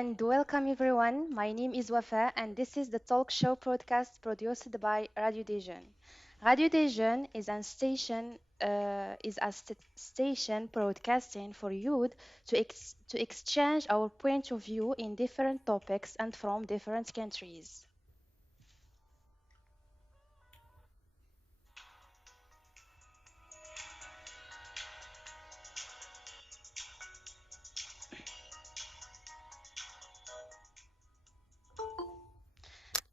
and welcome everyone. My name is Wafa and this is the talk show podcast produced by Radio Dejan. Radio Dejan is a station broadcasting for youth to exchange our point of view in different topics and from different countries.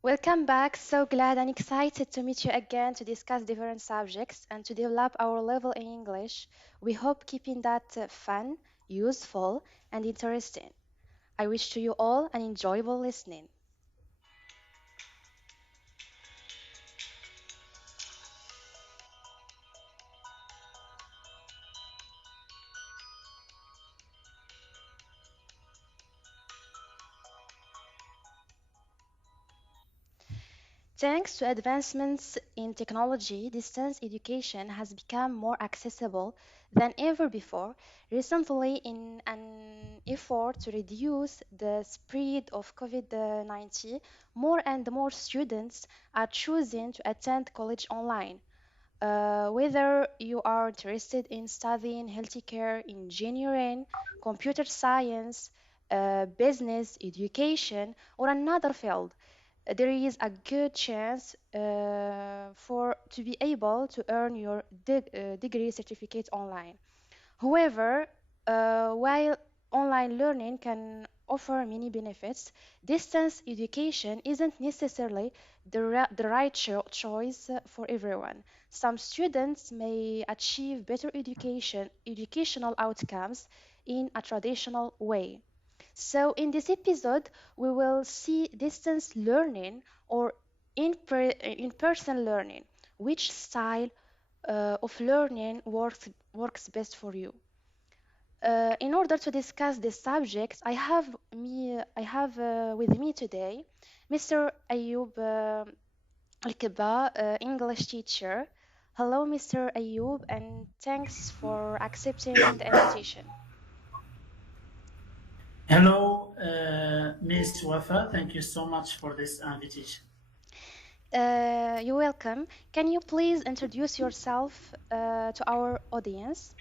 Welcome back. So glad and excited to meet you again to discuss different subjects and to develop our level in English. We hope keeping that fun, useful, and interesting. I wish to you all an enjoyable listening. Thanks to advancements in technology, distance education has become more accessible than ever before. Recently, in an effort to reduce the spread of COVID-19, more and more students are choosing to attend college online. Whether you are interested in studying healthcare, engineering, computer science, business, education, or another field, there is a good chance for to be able to earn your degree certificate online. However, while online learning can offer many benefits, distance education isn't necessarily the right choice for everyone. Some students may achieve better educational outcomes in a traditional way. So, in this episode, we will see distance learning or in-person learning. Which style of learning works best for you? In order to discuss this subject, I have with me today Mr. Ayoub Al-Kiba, English teacher. Hello, Mr. Ayoub, and thanks for accepting the invitation. Hello, Ms. Wafa. Thank you so much for this invitation. You're welcome. Can you please introduce yourself to our audience?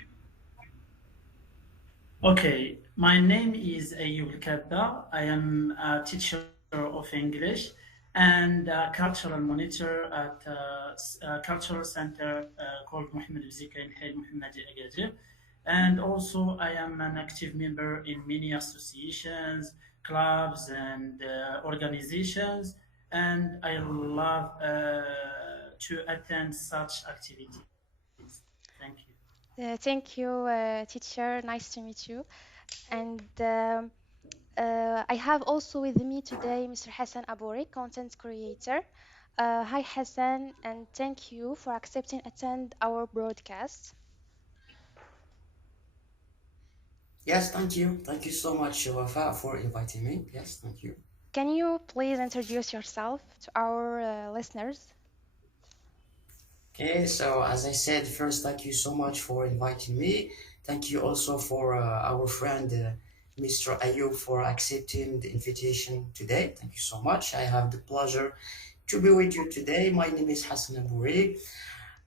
Okay, my name is Ayoub Kadda. I am a teacher of English and a cultural monitor at a cultural center called Mohammed Bzika in Hail Mohammadi Agadir. And also, I am an active member in many associations, clubs, and organizations. And I love to attend such activities. Thank you. Thank you, teacher. Nice to meet you. And I have also with me today Mr. Hassan Abouri, content creator. Hi, Hassan, and thank you for accepting attend our broadcast. Yes, thank you. Thank you so much, Wafa, for inviting me. Yes, thank you. Can you please introduce yourself to our listeners? Okay, so as I said, first, thank you so much for inviting me. Thank you also for our friend Mr. Ayub for accepting the invitation today. Thank you so much. I have the pleasure to be with you today. My name is Hassan Abouri.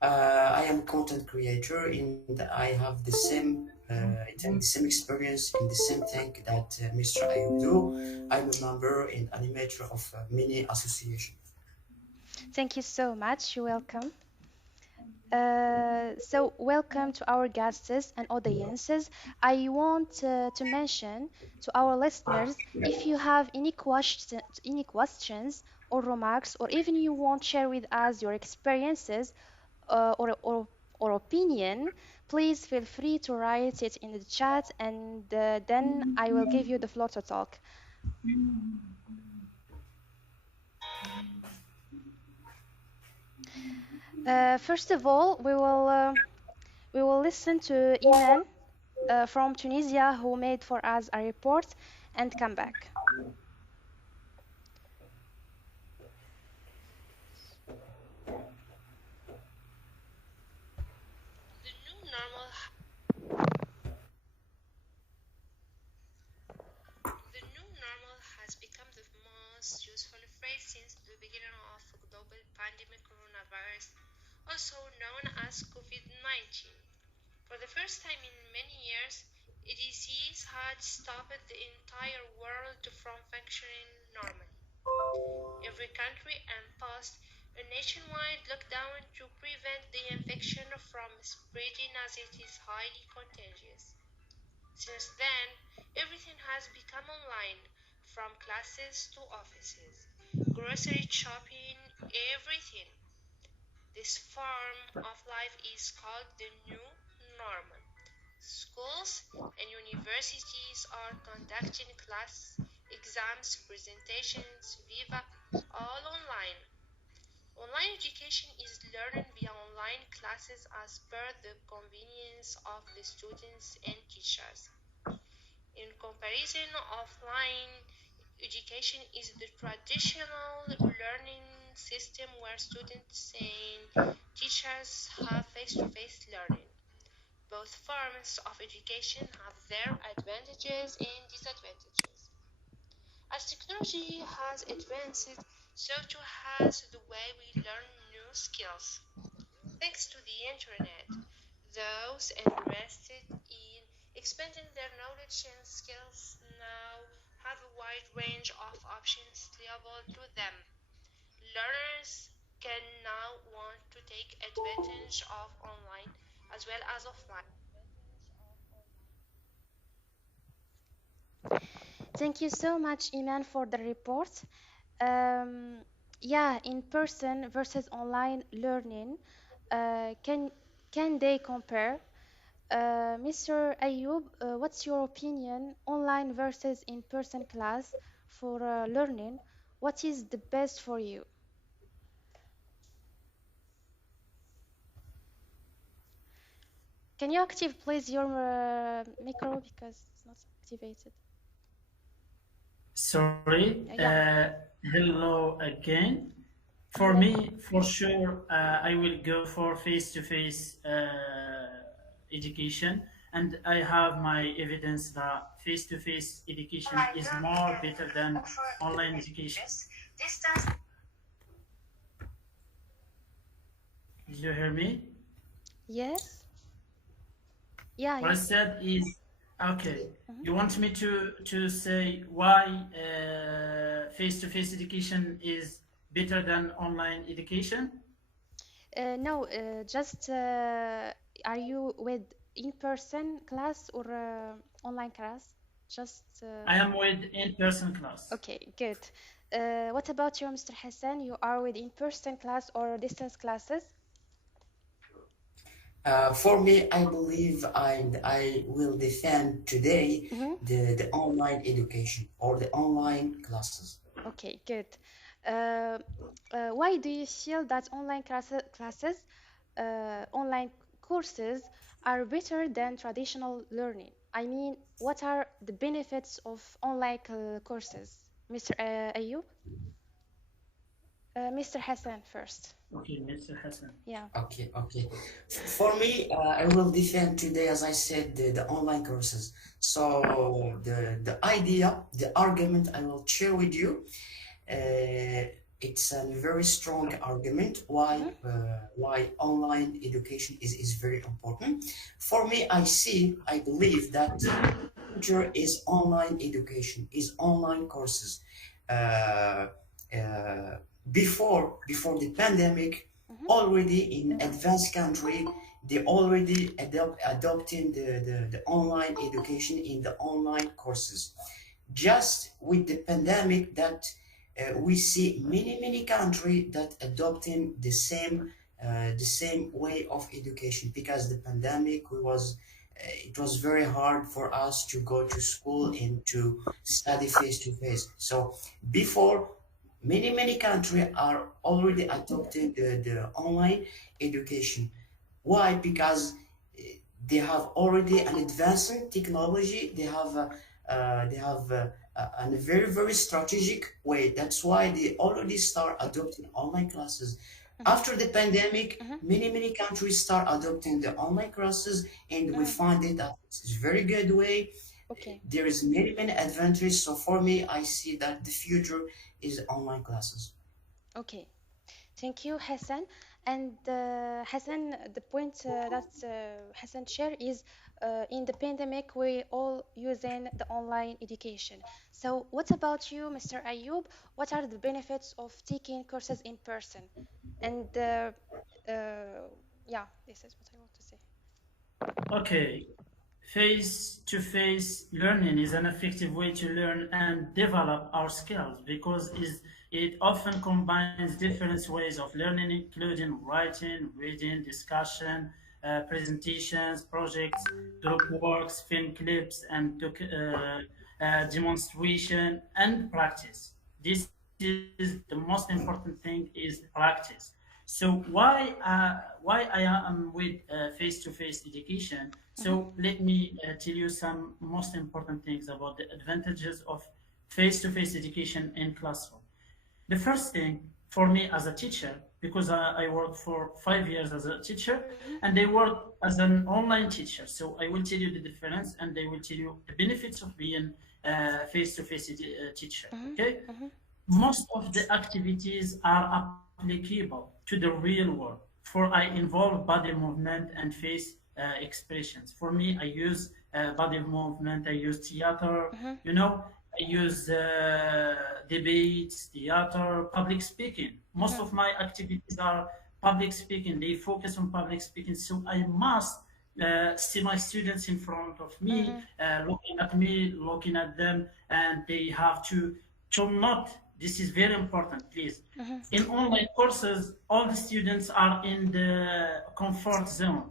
I am a content creator and I have the same I think the same experience in the same thing that Mr. Ayub do. I'm a member and animator of many associations. Thank you so much. You're welcome. So, welcome to our guests and audiences. I want to mention to our listeners if you have any questions or remarks, or even you want to share with us your experiences or opinion, please feel free to write it in the chat, and then I will give you the floor to talk. First of all, we will listen to Iman from Tunisia who made for us a report and come back. The new normal the new normal also known as COVID-19. For the first time in many years, a disease had stopped the entire world from functioning normally. Every country imposed a nationwide lockdown to prevent the infection from spreading as it is highly contagious. Since then, everything has become online, from classes to offices, grocery shopping, everything. This form of life is called the new normal. Schools and universities are conducting class, exams, presentations, viva, all online. Online education is learning via online classes as per the convenience of the students and teachers. In comparison, offline education is the traditional learning system where students and teachers have face-to-face learning. Both forms of education have their advantages and disadvantages. As technology has advanced, so too has the way we learn new skills. Thanks to the internet, those interested in expanding their knowledge and skills now have a wide range of options available to them. Learners can now want to take advantage of online as well as offline. Thank you so much, Iman, for the report. Um, yeah, in person versus online learning, can they compare? Mr. Ayub, what's your opinion? Online versus in-person class for learning. What is the best for you? Can you active please your micro because it's not activated? Sorry. Yeah, Hello again. For hello. me, for sure, I will go for face-to-face education, and I have my evidence that face-to-face education is more better than online education. Did you hear me? Yes. Yeah, What I yeah. said is, okay, Mhm. you want me to say why face-to-face education is better than online education? No, just are you with in-person class or online class? Just I am with in-person class. okay, good. What about you, Mr. Hassan? You are with in-person class or distance classes? For me, I believe I will defend today Mm-hmm. the online education or the online classes. Okay, good. Uh, why do you feel that online courses are better than traditional learning? I mean, what are the benefits of online courses? Mr. Ayub? Mr. Hassan first. Okay, Mr. Hassan. Yeah. Okay, okay. For me, I will defend today, as I said, the online courses. So the idea, the argument I will share with you, it's a very strong argument Mm-hmm. why online education is very important. For me, I believe that future is online education, is online courses. Uh, uh, before the pandemic, Mm-hmm. already in advanced country, they already adopting the online education in the online courses. Just with the pandemic, that we see many countries that adopting the same way of education, because the pandemic it was very hard for us to go to school and to study face to face. So before, many countries are already adopting the online education. Why? Because they have already an advancing technology. They have a very strategic way. That's why they already start adopting online classes. Mm-hmm. After the pandemic, Mm-hmm. many countries start adopting the online classes, and we Mm. find it that it's a very good way. Okay. There is many advantages. So for me, I see that the future is online classes. Okay. Thank you, Hassan. And Hassan, the point that Hassan shared is in the pandemic, we all using the online education. So, what about you, Mr. Ayub? What are the benefits of taking courses in person? And yeah, this is what I want to say. Okay, face-to-face learning is an effective way to learn and develop our skills because it often combines different ways of learning, including writing, reading, discussion, presentations, projects, group works, film clips, and demonstration and practice. This is the most important thing is practice. So why I am with face-to-face education? Mhm, So let me tell you some most important things about the advantages of face-to-face education in classroom. The first thing for me as a teacher, because I worked for 5 years as a teacher mhm, and I work as an online teacher. So I will tell you the difference and I will tell you the benefits of being face-to-face teacher. mhm, Okay, mhm, most of the activities are applicable to the real world, for I involve body movement and face expressions. For me, I use body movement, I use theater, mhm, you know, I use debates, theater, public speaking. Most mhm, of my activities are public speaking. They focus on public speaking. So I must see my students in front of me, mhm, looking at them, and they have to not. This is very important, please. mhm, In online courses, all the students are in the comfort zone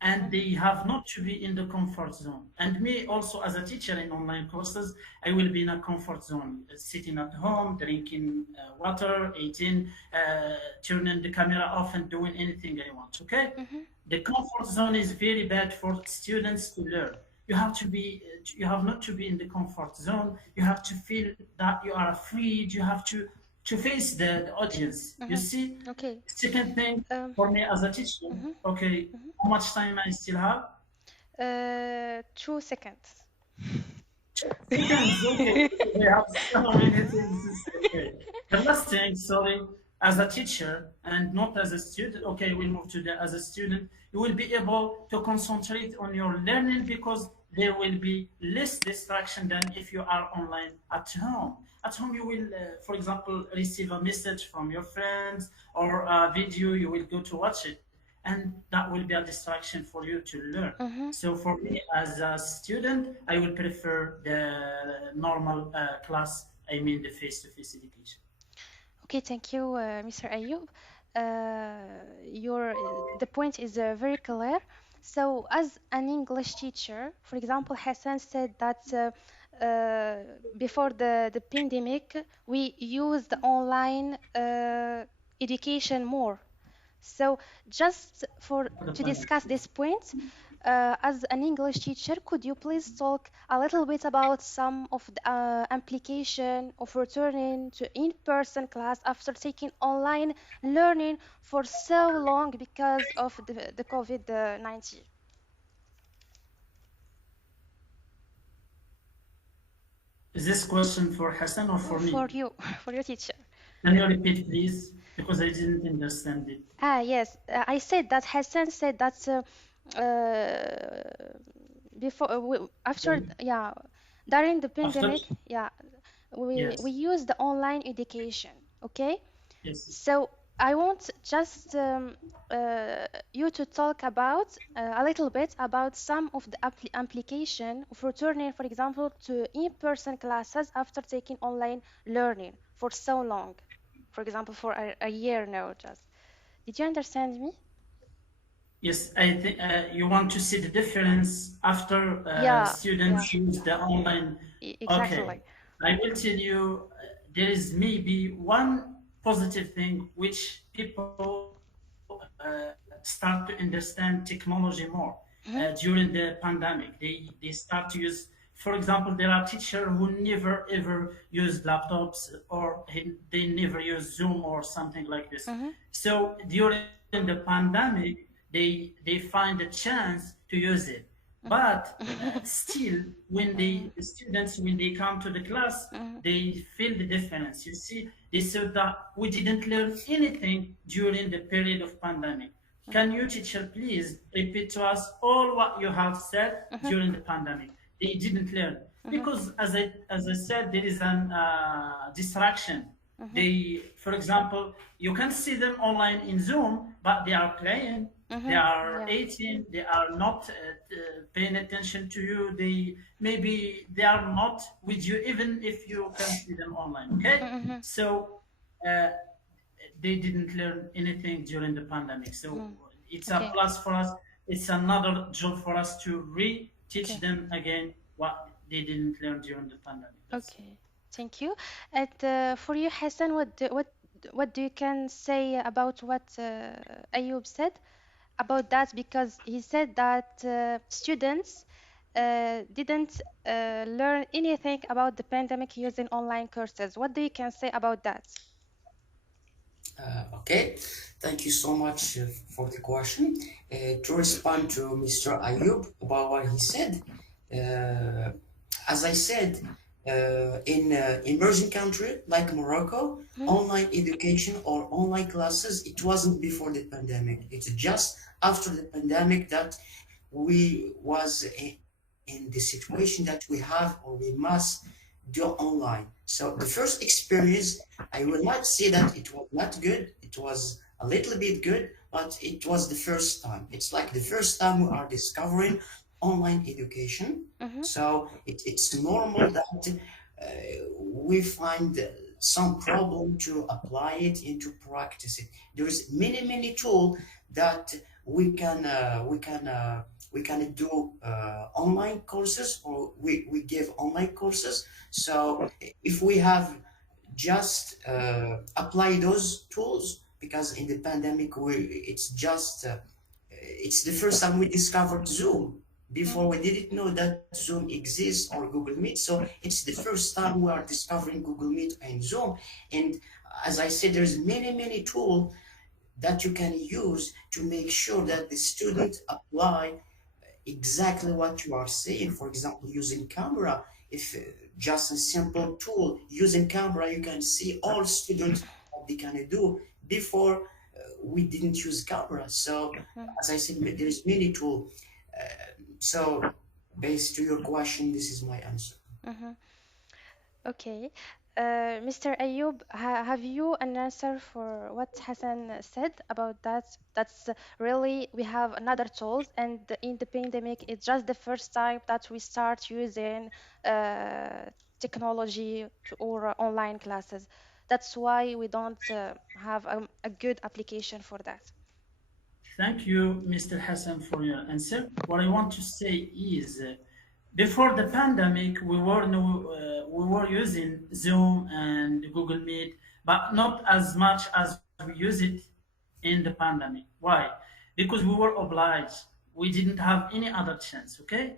and mhm, they have not to be in the comfort zone. And me also as a teacher in online courses, I will be in a comfort zone, sitting at home, drinking water, eating, turning the camera off and doing anything I want, okay? mhm, The comfort zone is very bad for students to learn. You have not to be in the comfort zone. You have to feel that you are afraid. You have to face the audience. You mhm. see? Okay. Second thing Um, for me as a teacher, mhm, okay, mhm. how much time I still have? 2 seconds. 2 seconds, okay. We have so many things to say. Okay. The last thing, sorry, as a teacher and not as a student, okay, we'll move to the as a student, you will be able to concentrate on your learning because there will be less distraction than if you are online at home. At home, you will, for example, receive a message from your friends or a video, you will go to watch it, and that will be a distraction for you to learn. Mhm. So for me as a student, I will prefer the normal class, I mean the face-to-face education. Okay, thank you, Mr. Ayub. Your the point is very clear. So, as an English teacher, for example, Hassan said that before the pandemic, we used the online education more. So, just for For the to pandemic. discuss this point, as an English teacher, could you please talk a little bit about some of the implication of returning to in-person class after taking online learning for so long because of the COVID-19? Is this question for Hassan or for For me? you, for your teacher. Can you repeat, please? Because I didn't understand it. Ah, yes, I said that Hassan said that before after Okay. yeah during the After, pandemic, yeah, we yes, use the online education, okay? yes. So I want just you to talk about a little bit about some of the application of returning, for example, to in-person classes after taking online learning for so long, for example, for a year now. Just did you understand me? Yes, I think you want to see the difference after Yeah, yeah, students use the online. Okay, exactly. I will tell you there is maybe one positive thing which people start to understand technology more during Mhm, the pandemic. They start to use, for example, there are teachers who never ever use laptops or they never use Zoom or something like this. mhm, So during the pandemic, they find a chance to use it. But still, when the students, when they come to the class, they feel the difference. You see, they said that we didn't learn anything during the period of pandemic. Can you, teacher, please repeat to us all what you have said during the pandemic? They didn't learn because, as I said, there is an distraction. They, for example, you can see them online in Zoom, but they are playing, they are Yeah. eating, they are not paying attention to you. They maybe they are not with you, even if you can see them online. Okay, so uh, they didn't learn anything during the pandemic. So it's a Okay. plus for us. It's another job for us to re-teach Okay. them again what they didn't learn during the pandemic. That's Okay. Thank you. And for you, Hassan, what do you can say about what Ayub said about that? Because he said that students didn't learn anything about the pandemic using online courses. What do you can say about that? Okay, thank you so much for the question. To respond to Mr. Ayub about what he said, uh, as I said, in emerging country like Morocco, Mhm, online education or online classes, it wasn't before the pandemic. It's just after the pandemic that we was in the situation that we have or we must do online. So the first experience, I will not say that it was not good. It was a little bit good, but it was the first time. It's like the first time we are discovering online education. mhm, So it's normal that uh, we find some problem to apply it into practice it. There's many tool that we can do online courses, or we give online courses. So if we have just apply those tools, because in the pandemic it's the first time we discovered Zoom. Before, we didn't know that Zoom exists or Google Meet. So it's the first time we are discovering Google Meet and Zoom. And as I said, there's many tools that you can use to make sure that the student apply exactly what you are saying. For example, using camera, if just a simple tool using camera, you can see all students what they can do. Before, we didn't use camera. So mhm, as I said, there's many tools. So based to your question, this is my answer. mhm. Okay. Mr. Ayub, have you an answer for what Hassan said about that? That's really, we have another tools, and in the pandemic, it's just the first time that we start using uh, technology or online classes. That's why we don't have a good application for that. Thank you, Mr. Hassan, for your answer. What I want to say is, before the pandemic, we were using Zoom and Google Meet, but not as much as we use it in the pandemic. Why? Because we were obliged. We didn't have any other chance. Okay.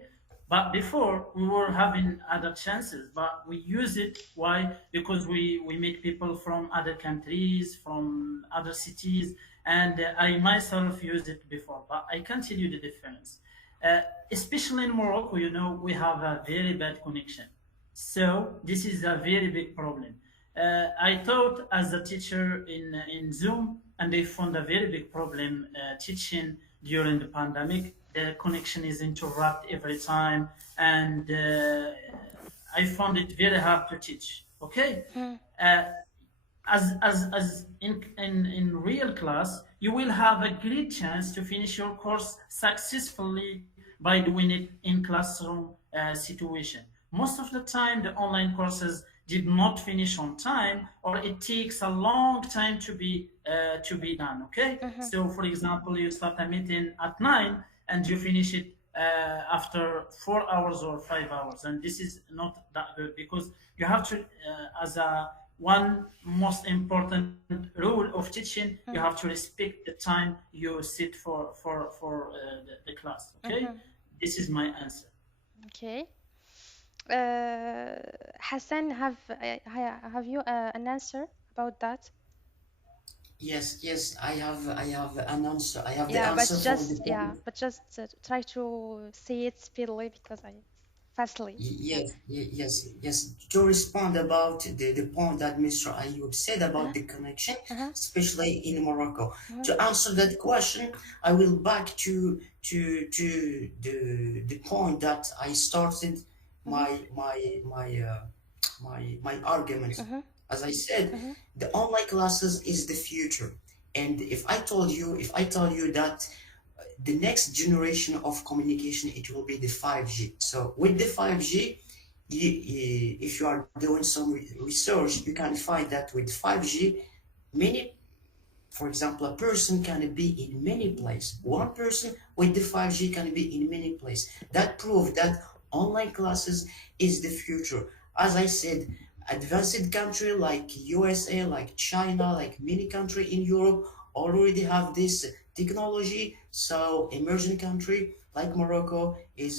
But before, we were having other chances, but we use it. Why? Because we meet people from other countries, from other cities, and I myself used it before, but I can tell you the difference. Uh, Especially in Morocco, we have a very bad connection. So this is a very big problem. I taught as a teacher in Zoom, and I found a very big problem teaching during the pandemic. The connection is interrupted every time, and I found it very hard to teach. Okay, Mm, uh, as in real class, you will have a great chance to finish your course successfully by doing it in classroom situation. Most of the time, the online courses did not finish on time, or it takes a long time to be done. Okay, mhm, so for example, you start a meeting at 9 and you finish it after 4 hours or 5 hours, and this is not that good because you have to, as a one most important rule of teaching, you have mhm, to respect the time you sit for the class. Okay, mhm. this is my answer. Okay. Hassan, have you an answer about that? yes, I have an answer. I have the Yeah, but answer for the just point. yeah, but just try to say it speedily because I fastly. Yeah. Yes. To respond about the point that Mr. Ayub said about Uh-huh. the connection, Uh-huh. especially in Morocco. Uh-huh. To answer that question, I will back to the point that I started Uh-huh. my argument. Uh-huh. As I said, Uh-huh. the online classes is the future. And if I tell you that the next generation of communication, it will be the 5G. So with the 5G, if you are doing some research, you can find that with 5G, many, for example, a person can be in many places. One person with the 5G can be in many places. That proves that online classes is the future. As I said, advanced country like USA, like China, like many country in Europe already have this technology. So emerging country like Morocco is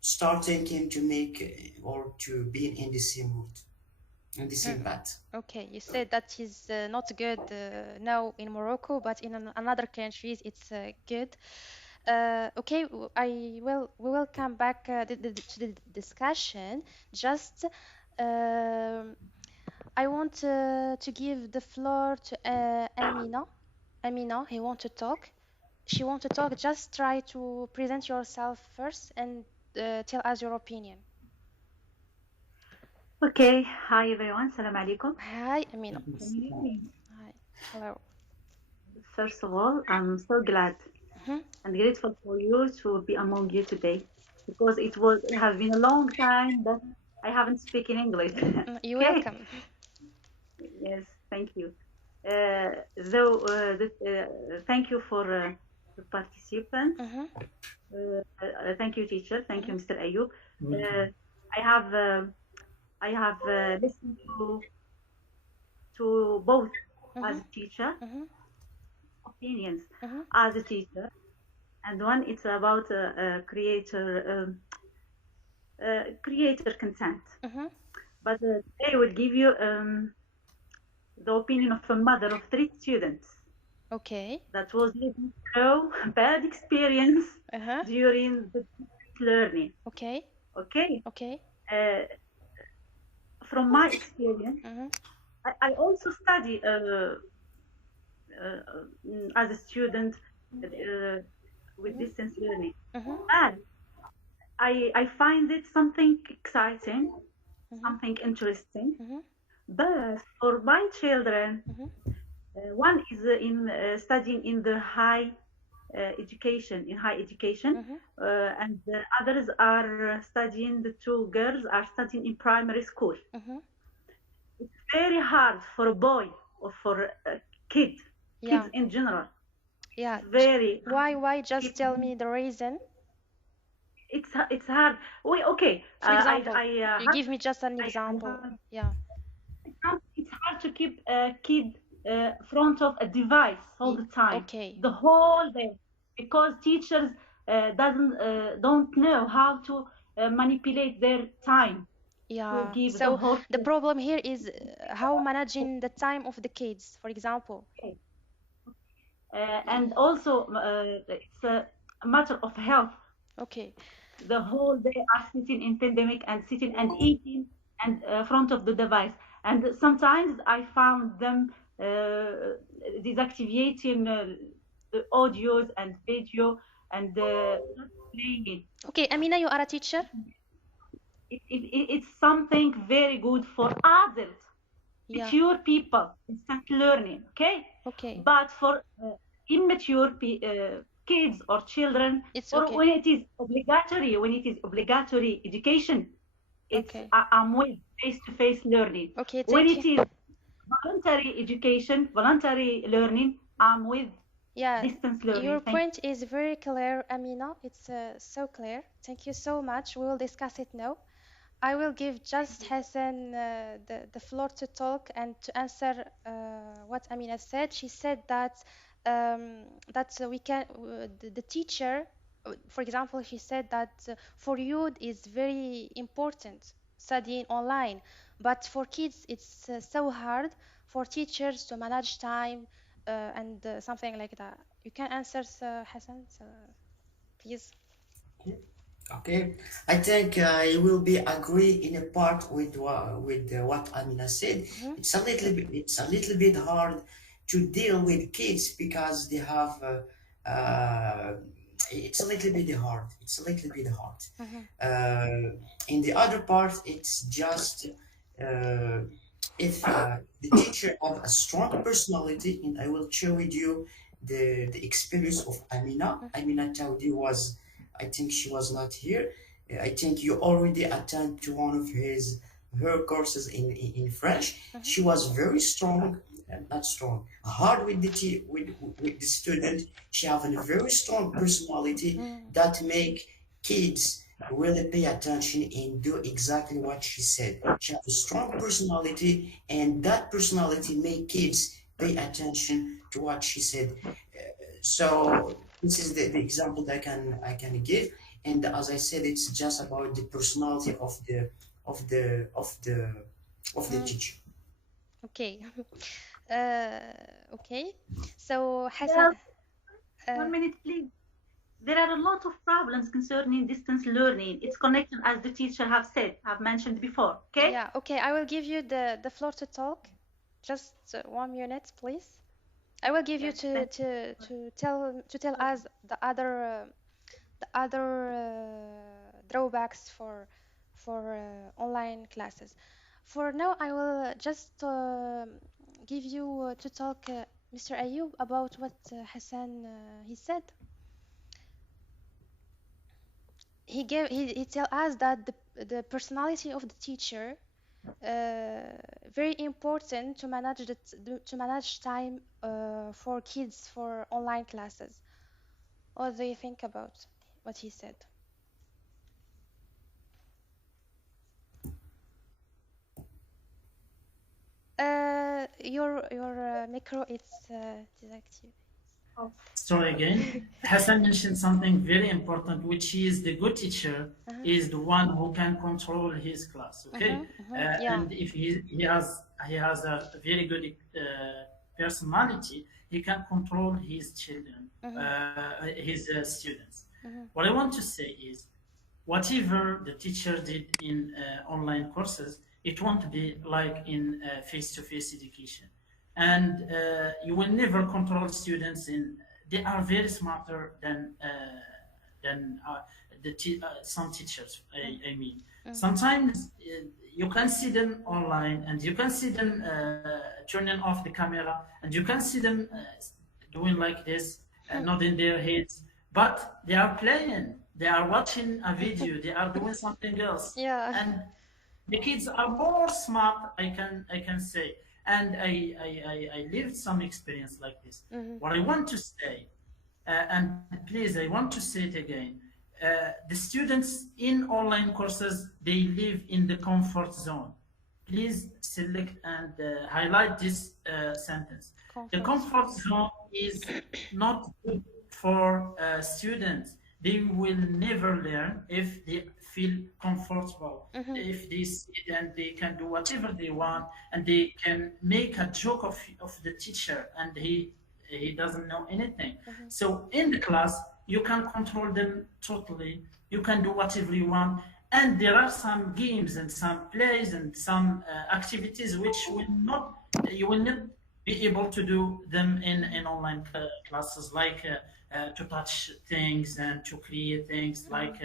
starting to make or to be in the same route, in the same Mm. path. Okay, you said that is not good now in Morocco, but in another countries it's good. Okay, we will come back to the discussion. Just um, I want to give the floor to Amina. Amina, he want to talk. She want to talk. Just try to present yourself first and tell us your opinion. Okay, hi everyone, salam alaikum. Hi, Amina. Can you hear me? Hi. Hello. First of all, I'm so glad Mhm. and grateful for you to be among you today because it has been a long time that I haven't spoken English. You're Okay, welcome. yes, thank you. Thank you for the participants. Mhm. Thank you, teacher. Thank you, Mhm. Mr. Ayub. I have listened to both as Mhm. a teacher Mhm. opinions Mhm. as a teacher, and one it's about creator consent. Mhm. But today I will give you the opinion of a mother of three students Okay. that was living through bad experience Uh-huh. during the learning. Okay. Okay, Okay. uh, from my experience, Mhm. I also study as a student with Mhm. distance learning. Mhm. And I find it something exciting, Mhm. something interesting. Mhm. But for my children, Mhm. one is in studying in the high education, Mhm. and the others are studying. The two girls are studying in primary school. Mhm. It's very hard for a boy or for a kid, Yeah. kids in general. Yeah. It's very Why? Why? keep Just tell me the reason. it's hard. We okay. For example, I you give me just an I example. have Yeah. it's hard to keep a kid front of a device all the time, Okay. the whole day, because teachers don't know how to manipulate their time to Yeah. give the So whole the problem here is how managing the time of the kids, for example. day. Mm. And also it's a matter of health. Okay. The whole day are sitting in pandemic and sitting and eating and front of the device, and sometimes I found them deactivating the audios and video and not playing it. Okay, Amina, you are a teacher? It's something very good for adults, Yeah. mature people, instant learning, okay? Okay. But for immature kids or children, It's or okay. when it is obligatory education, Okay. I'm with face-to-face learning. Okay, When thank it you. is voluntary education, voluntary learning, I'm with Yeah, distance your learning. Thank point is very clear, Amina. It's so clear. Thank you so much. We will discuss it now. I will give just Hassan the floor to talk and to answer what Amina said. She said that we can the teacher, for example, she said that for youth is very important studying online, but for kids it's so hard for teachers to manage time and something like that. You can answer, Hassan, so please. Okay, I think I will be agree in a part with what Amina said. Mhm, It's a little bit hard to deal with kids because they have it's a little bit hard. It's a little bit hard. mhm, In the other part, it's just uh, if the teacher have a strong personality, and I will share with you the experience of Amina. mhm, Amina Taudi was, I think she was not here. I think you already attended to one of her courses in French. mhm, She was very strong, not strong, hard with with the student. She have a very strong personality mhm, that make kids really pay attention and do exactly what she said. She has a strong personality, and that personality make kids pay attention to what she said. So this is the example that I can give. And as I said, it's just about the personality of the of the of the mhm. teacher. Okay. Uh, okay. So Hassan, Yeah, uh, 1 minute, please. There are a lot of problems concerning distance learning. It's connected, as the teacher have said, have mentioned before. Okay? yeah, okay, I will give you the floor to talk. Just 1 minute, please. I will give you Yes, thank to tell us the other drawbacks for online classes. For now, I will just give you to talk, Mr. Ayub, about what Hassan he said. He tell us that the personality of the teacher very important to manage to manage time for kids for online classes. What do you think about what he said? Your micro is disactive. you. Sorry again. Hassan mentioned something very important, which is the good teacher Uh-huh. is the one who can control his class. Okay, Yeah. and if he has a very good personality, he can control his children, Mhm. his students. Mhm. What I want to say is, whatever the teacher did in online courses, it won't be like in face-to-face education. And you will never control students in, they are very smarter than some teachers, I mean. Mhm. Sometimes you can see them online and you can see them turning off the camera and you can see them doing like this, Mhm. nodding their heads, but they are playing, they are watching a video, they are doing something else. Yeah. And the kids are more smart, I can say. And I lived some experience like this. Mhm. What I want to say, and please, I want to say it again. The students in online courses, they live in the comfort zone. Please select and highlight this sentence. The Comfort comfort zone. zone is not good for students. They will never learn if they feel comfortable, Mhm. if they sit and they can do whatever they want, and they can make a joke of the teacher, and he doesn't know anything. Mhm. So in the class, you can control them totally. You can do whatever you want. And there are some games and some plays and some activities which will not, you will not be able to do them in online classes, like to touch things and to create things, like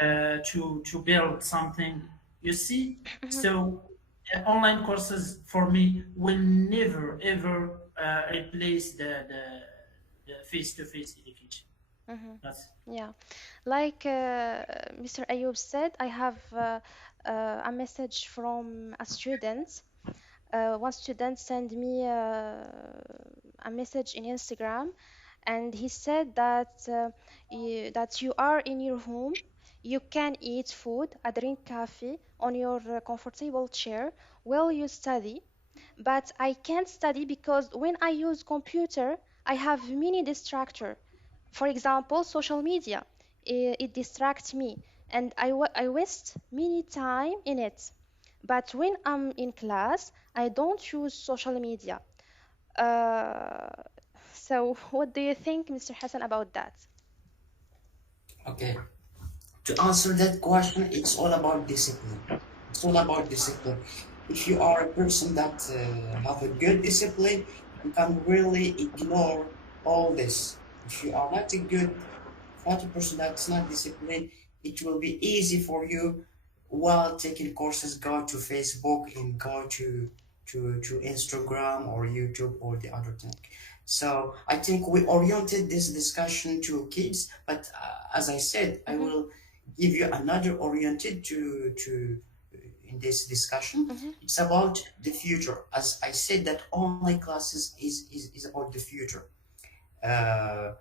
Mhm. to build something. You see, Mhm. so online courses for me will never ever replace the face-to-face education. Mhm. That's Yeah. Like Mr. Ayub said, I have a message from a student. One student sent me a message in Instagram, and he said that you are in your home, you can eat food, drink coffee on your comfortable chair while you study, but I can't study because when I use computer, I have many distractor. For example, social media. It distracts me, and I waste many time in it. But when I'm in class, I don't use social media. Uh, so what do you think, Mr. Hassan, about that? Okay. To answer that question, it's all about discipline. It's all about discipline. If you are a person that have a good discipline, you can really ignore all this. If you are not a good, not a person that's not disciplined, it will be easy for you while taking courses, go to Facebook and go to Instagram or YouTube or the other thing. So I think we oriented this discussion to kids, but as I said, I Mm-hmm, will give you another oriented to in this discussion. mm-hmm, It's about the future. As I said, that online classes is about the future. Uh,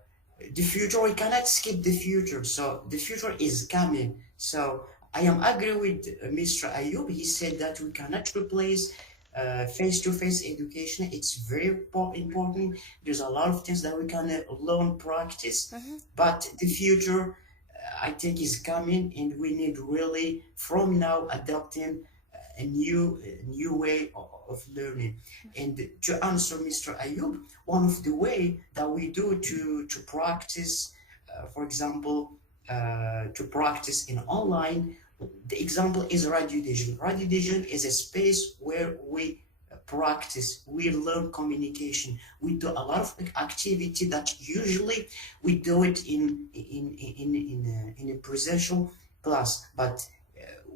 the future, we cannot skip the future. So the future is coming. So I am agree with Mr. Ayub. He said that we cannot replace face-to-face education. It's very important. There's a lot of things that we can learn, practice, mm-hmm. but the future, I think, is coming, and we need really from now adopting a new way of learning. And to answer Mr. Ayub, one of the way that we do to practice, for example, to practice in online, the example is Radio Division. Radio Division is a space where we practice, we learn communication. We do a lot of activity that usually we do it in a presential class, but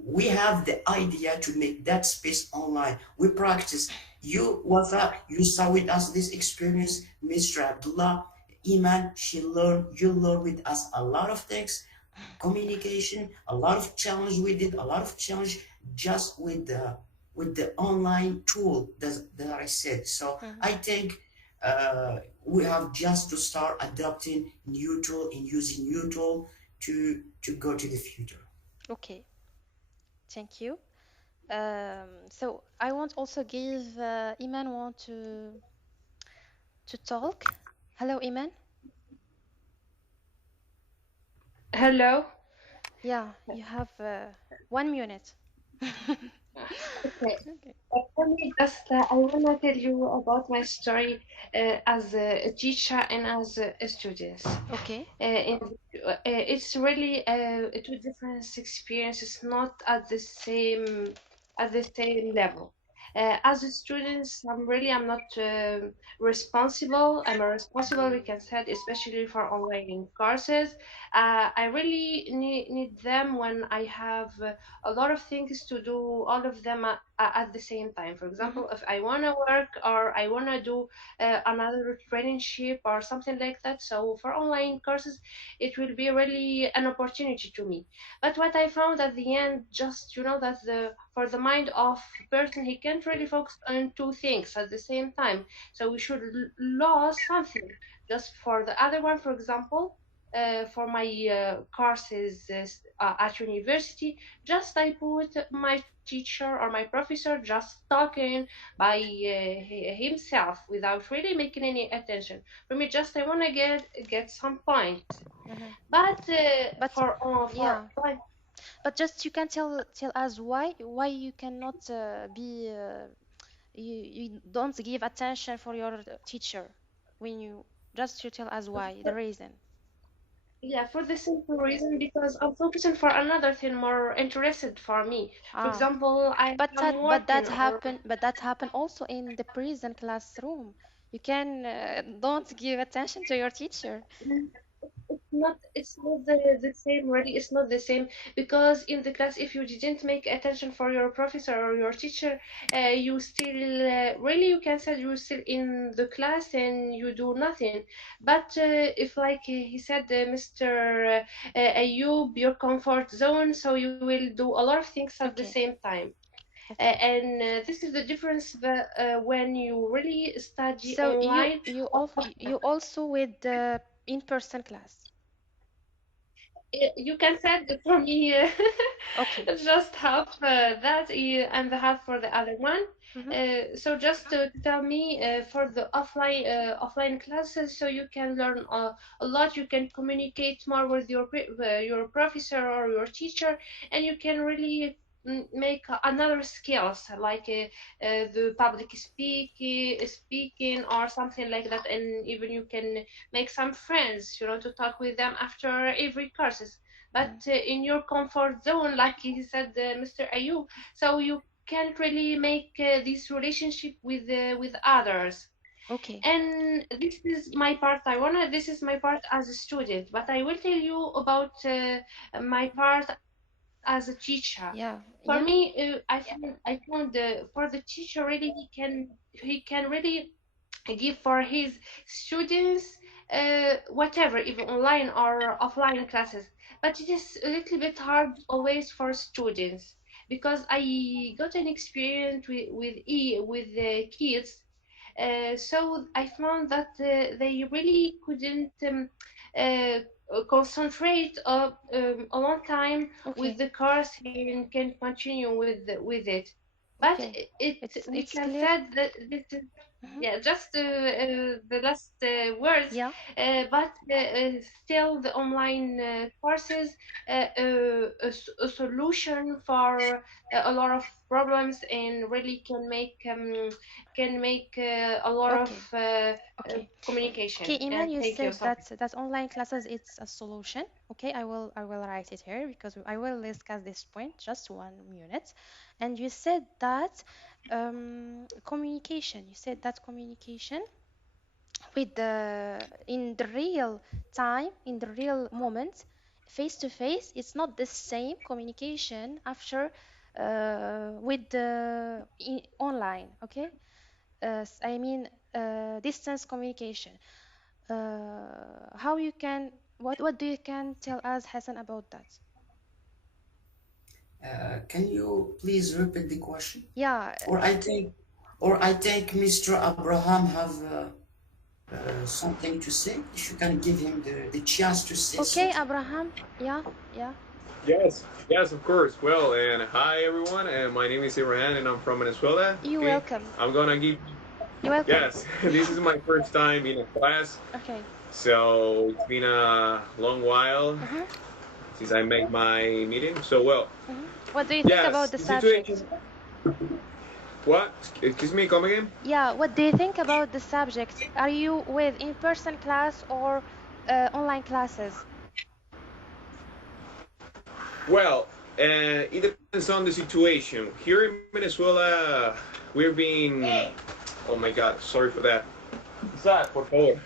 we have the idea to make that space online. We practice. You, Wafa, you saw with us this experience, Mr. Abdullah, Iman, you learn with us a lot of things, communication, a lot of challenge we did, a lot of challenge just with the online tool that I said. So Mm-hmm. I think we have just to start adopting new tool and using new tool to go to the future. Okay, thank you. So I want also give Iman want to talk. Hello, Iman. Hello. Yeah, you have 1 minute. Okay. Okay. Let me just, I want to tell you about my story as a teacher and as a student. Okay. It's really two different experiences, not at the same level. As a student, I'm not responsible. I'm a responsible, we can say, especially for online courses. I really need them when I have a lot of things to do, all of them at the same time. For Mm-hmm. example, if I want to work or I want to do another traineeship or something like that. So for online courses, it will be really an opportunity to me. But what I found at the end, just that the for the mind of person, he can't really focus on two things at the same time. So we should lose something. Just for the other one, for example, for my courses at university, just I put my teacher or my professor just talking by himself without really making any attention. For me, just I want to get some point. Mm-hmm. But But for yeah, but just you can tell us why you cannot be you don't give attention for your teacher when you just you tell us why the reason. yeah, for the simple reason because I'm focusing for another thing more interested for me. For Ah, example, I but am working or that happen also in the prison classroom. You can don't give attention to your teacher. it's not the same, really. It's not the same because in the class, if you didn't make attention for your professor or your teacher, you still really, you can say you're still in the class and you do nothing. But if, like he said, Mr. Ayub, your comfort zone, so you will do a lot of things at the Okay, same time. okay. And this is the difference when you really study So online. you also with the in-person class. You can say that for me, Okay. just half that and the half for the other one. Mm-hmm. So just to tell me for the offline classes, so you can learn a lot. You can communicate more with your professor or your teacher, and you can really make another skills like the public speaking or something like that, and even you can make some friends, to talk with them after every courses. But in your comfort zone, like he said, Mr. Ayub, so you can't really make this relationship with others. Okay. And this is my part. This is my part as a student, but I will tell you about my part as a teacher. Yeah. For Yeah. me, I found for the teacher really he can really give for his students whatever, even online or offline classes. But it is a little bit hard always for students, because I got an experience with the kids. So I found that they really couldn't uh, concentrate a long time Okay. with the course and can continue with it. But Okay. we It's can clear. say that this is, Mhm. yeah, just the last words. Yeah. But still, the online courses a solution for a lot of problems, and really can make a lot of Okay. Okay. communication. Okay, Iman, you Thank you. said Sorry. that online classes it's a solution. Okay, I will write it here because I will discuss this point just 1 minute. And you said that communication. You said that communication with the in the real time, in the real moment, face to face, it's not the same communication after with the online. Okay, I mean distance communication. How you can what do you can tell us, Hassan, about that? Can you please repeat the question? Yeah. Or I think, or I think Mr. Abraham have something to say. If you can give him the chance to say Okay, something. Abraham. Yeah, yeah. Yes, yes, of course. Well, and hi everyone, and my name is Ibrahim, and I'm from Venezuela. You Okay, welcome. I'm gonna give. You welcome. Yes, this is my first time in a class, Okay. so it's been a long while Mm-hmm. since I made my meeting. So well, Mm-hmm. What do you think yes, about the the situation. subject? What? Excuse me, come again? Yeah, what do you think about the subject? Are you with in-person class or online classes? Well, it depends on the situation. Here in Venezuela, we're being. Oh my God, sorry for that. Zach, por favor.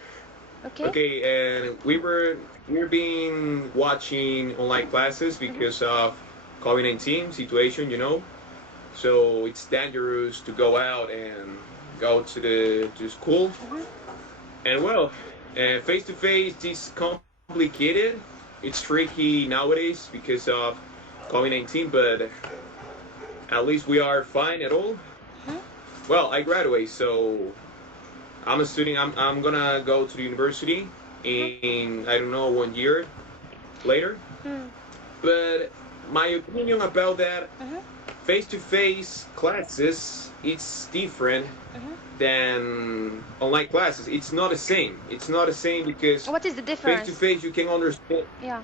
Okay. Okay, and we're been watching online classes because of COVID-19 situation, So it's dangerous to go out and go to school. Mm-hmm. And well, face to face is complicated. It's tricky nowadays because of COVID-19, but at least we are fine at all. Mm-hmm. Well, I graduate, so I'm a student. I'm gonna go to the university in I don't know 1 year later. Mm-hmm. But my opinion about that Mm-hmm. face-to-face classes it's different Mm-hmm. than online classes. It's not the same. It's not the same because What is the difference? face-to-face you can understand. Yeah.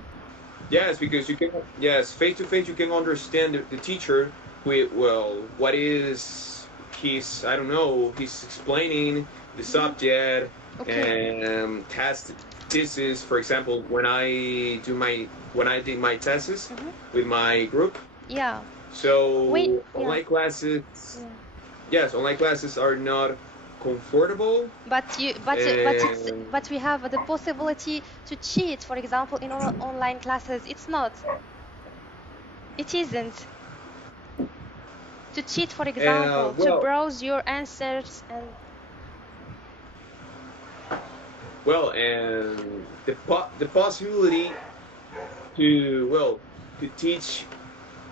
Yes, because you can. Yes, face-to-face you can understand the teacher. With well, what is he's I don't know. He's explaining the Mm-hmm. subject Okay. and test thesis. For example, when I did my thesis Mm-hmm. with my group. Yeah. So Yeah. online classes, Yeah. yes, online classes are not comfortable. But we have the possibility to cheat, for example, in online classes. It's not. It isn't. To cheat, for example, to Well, browse your answers and and the possibility to teach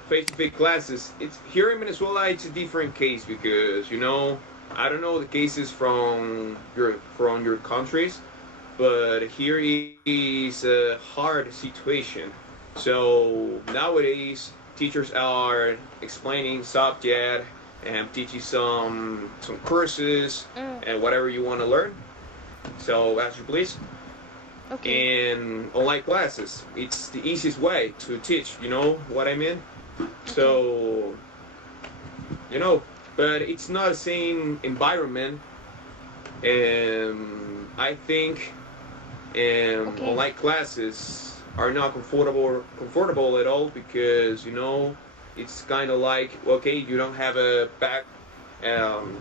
face-to-face classes. It's here in Venezuela. It's a different case because I don't know the cases from your countries, but here is a hard situation. So nowadays, teachers are explaining subject and teaching some courses mm, and whatever you want to learn. So as you please. okay. In online classes, it's the easiest way to teach. You know what I mean? So, you know, but it's not the same environment. I think online classes are not comfortable at all because you know it's kind of like okay, you don't have a um,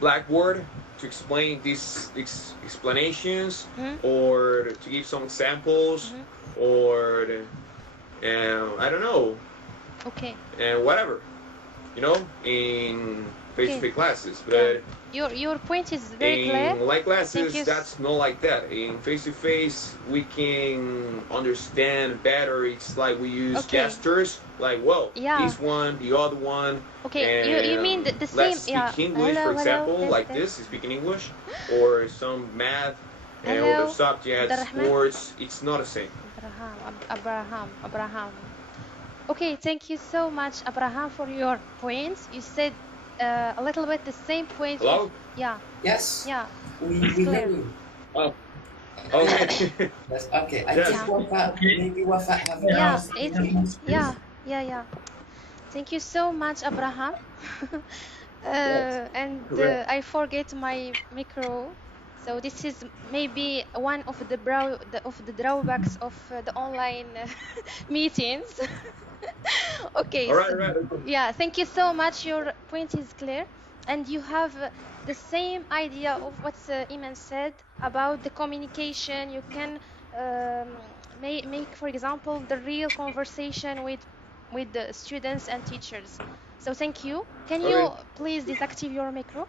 blackboard to explain these explanations or to give some examples or I don't know whatever you know in face-to-face classes, but your point is very clear. in online classes that's not like that. In face-to-face we can understand better. It's like we use gestures like well this one the other one. You mean the same? Let's speak English, for example, like this, speaking English, or some math, and other subjects, sports. It's not the same. Abraham. Okay, thank you so much, Abraham, for your points. You said a little bit the same point. Hello? Yeah. Yes. Yeah. We hear you. Oh. Okay. Yes, okay. I think Wafa, maybe Wafa have Yeah. Thank you so much, Abraham. And I forget my micro. So this is maybe one of the drawbacks of the online meetings. Okay. All right. Yeah, thank you so much. Your point is clear, and you have the same idea of what Iman said about the communication. You can make, for example, the real conversation with the students and teachers. So thank you. Can you please deactivate your micro?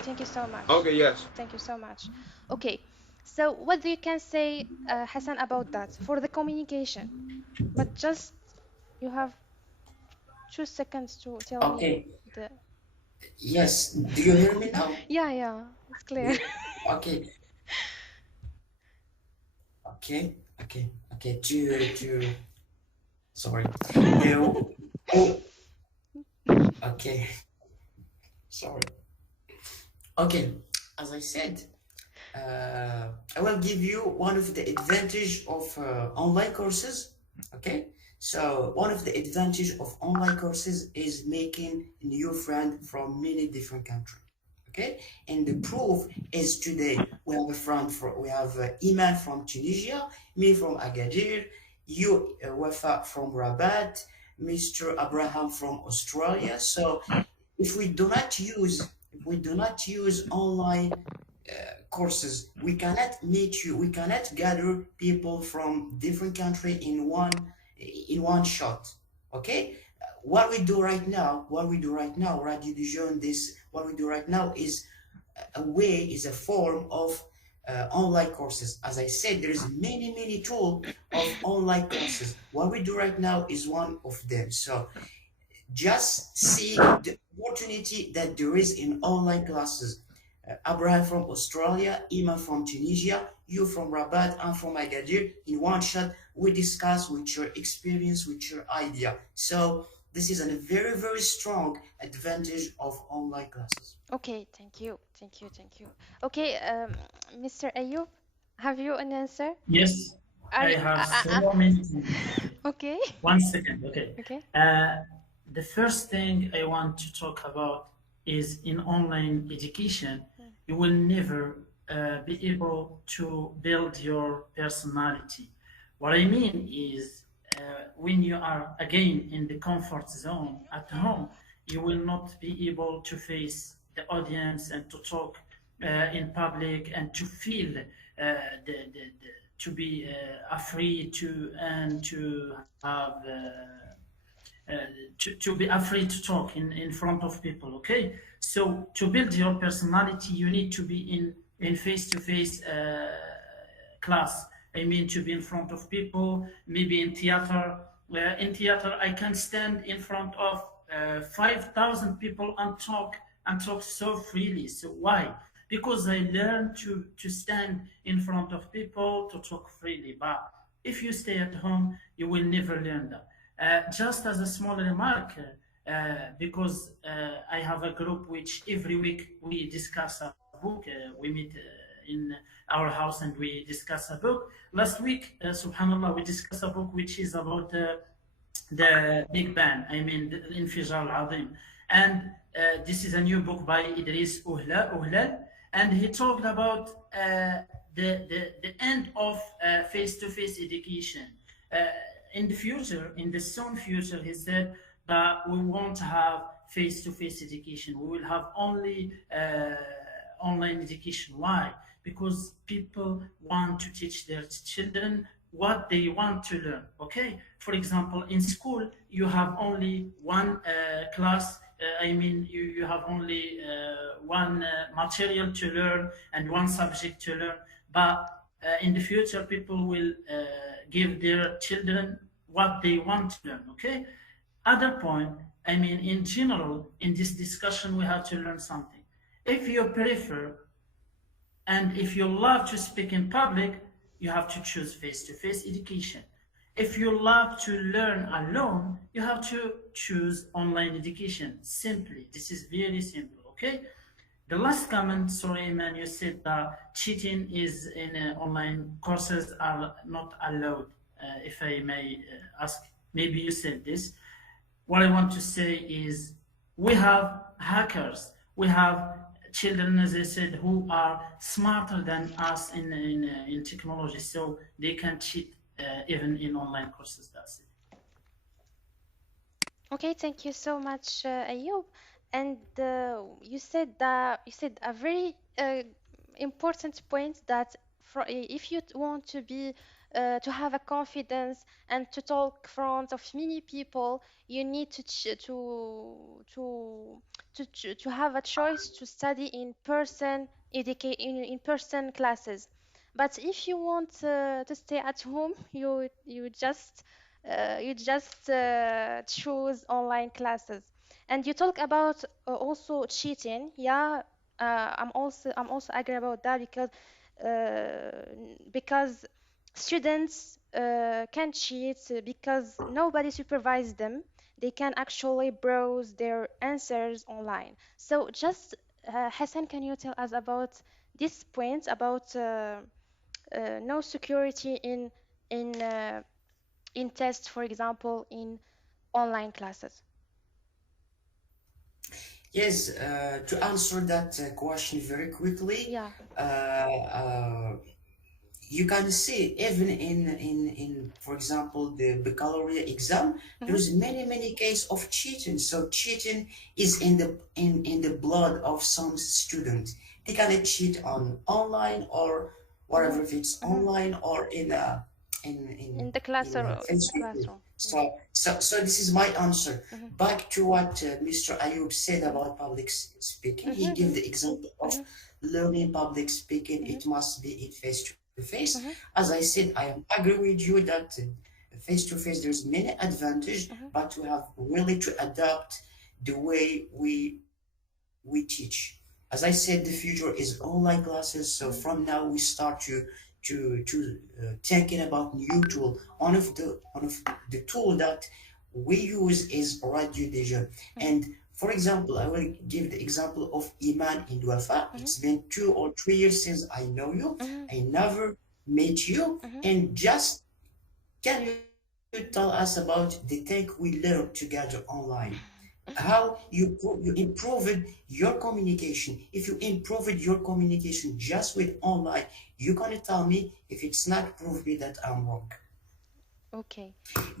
Thank you so much. Okay, yes. Thank you so much. Okay, so what do you can say, Hassan, about that for the communication? But just you have 2 seconds to tell me. Yes. Do you hear me now? Yeah, it's clear. Okay. Sorry. Okay. Sorry. Okay. As I said, I will give you one of the advantage of online courses. Okay. So one of the advantage of online courses is making new friends from many different countries. Okay, and the proof is today we have a friend we have Iman from Tunisia, me from Agadir, you Wafa from Rabat, Mr. Abraham from Australia. So if we do not use online courses, we cannot meet you. We cannot gather people from different countries in one shot. Okay, what we do right now, Radio Dijon, what we do right now is a form of online courses. As I said, there is many tools of online courses. What we do right now is one of them. So just see the opportunity that there is in online classes. Abraham from Australia, Iman from Tunisia, you from Rabat, I'm from Agadir. In one shot, we discuss with your experience, with your idea. So this is a very strong advantage of online classes. Okay, thank you. Okay, Mr. Ayub, have you an answer? Yes, I have so many things. Okay. 1 second, okay. Okay. The first thing I want to talk about is in online education, you will never be able to build your personality. What I mean is when you are again in the comfort zone at home, you will not be able to face the audience and to talk in public and to feel to be afraid to have to be afraid to talk in front of people. Okay, so to build your personality, you need to be in face-to-face class. I mean, to be in front of people, maybe in theater. In theater, I can stand in front of 5,000 people and talk so freely. So why? Because I learned to stand in front of people, to talk freely. But if you stay at home, you will never learn that. Just as a small remark, because I have a group which every week we discuss a book. We meet in our house and we discuss a book. Last week, subhanallah, we discussed a book which is about the Big Bang, I mean the الانفجار العظيم. And this is a new book by Idris Uhlal, and he talked about the end of face-to-face education. In the future, in the soon future, he said that we won't have face-to-face education. We will have only online education. Why? Because people want to teach their children what they want to learn. Okay, for example, in school you have only one class. I mean, you have only one material to learn and one subject to learn. But in the future, people will give their children what they want to learn. Okay. Other point, I mean, in general, in this discussion, we have to learn something. If you prefer and if you love to speak in public, you have to choose face-to-face education. If you love to learn alone, you have to choose online education. Simply, this is very simple, okay? The last comment, sorry, man, you said that cheating is in online courses are not allowed. If I may ask, maybe you said this. What I want to say is we have hackers, we have children, as I said, who are smarter than us in technology, so they can cheat even in online courses. That's it. Okay, thank you so much, Ayub. And you said a very important point that if you want to be to have a confidence and to talk in front of many people, you need to have a choice to study in person in person classes. But if you want to stay at home, you just choose online classes. And you talk about also cheating. Yeah, I'm also agree about that because students can cheat because nobody supervises them. They can actually browse their answers online. So just Hassan, can you tell us about this point about no security in in tests, for example, in online classes? Yes, to answer that question very quickly, Yeah. uh, you can see even in for example the baccalaureate exam, Mm-hmm. there's many cases of cheating. So cheating is in the blood of some students. They can cheat on online or Mm-hmm. whatever, if it's Mm-hmm. online or In the class in or Facebook. classroom. So this is my answer. Mm-hmm. Back to what Mr. Ayub said about public speaking, he Mm-hmm. gave the example of Mm-hmm. learning public speaking. Mm-hmm. It must be in face to face. Mm-hmm. As I said, I am agree with you that face to face there's many advantages, Mm-hmm. but we have really to adapt the way we teach. As I said, the future is online classes. So from now we start to thinking about new tool. One of the tool that we use is Radio Deja. And for example, I will give the example of Iman in Duafa. It's been 2 or 3 years since I know you. Mm-hmm. I never met you, Mm-hmm. and just can you tell us about the thing we learned together online? How you improved your communication. If you improved your communication just with online, you gonna tell me if it's not prove me that I'm wrong. Okay.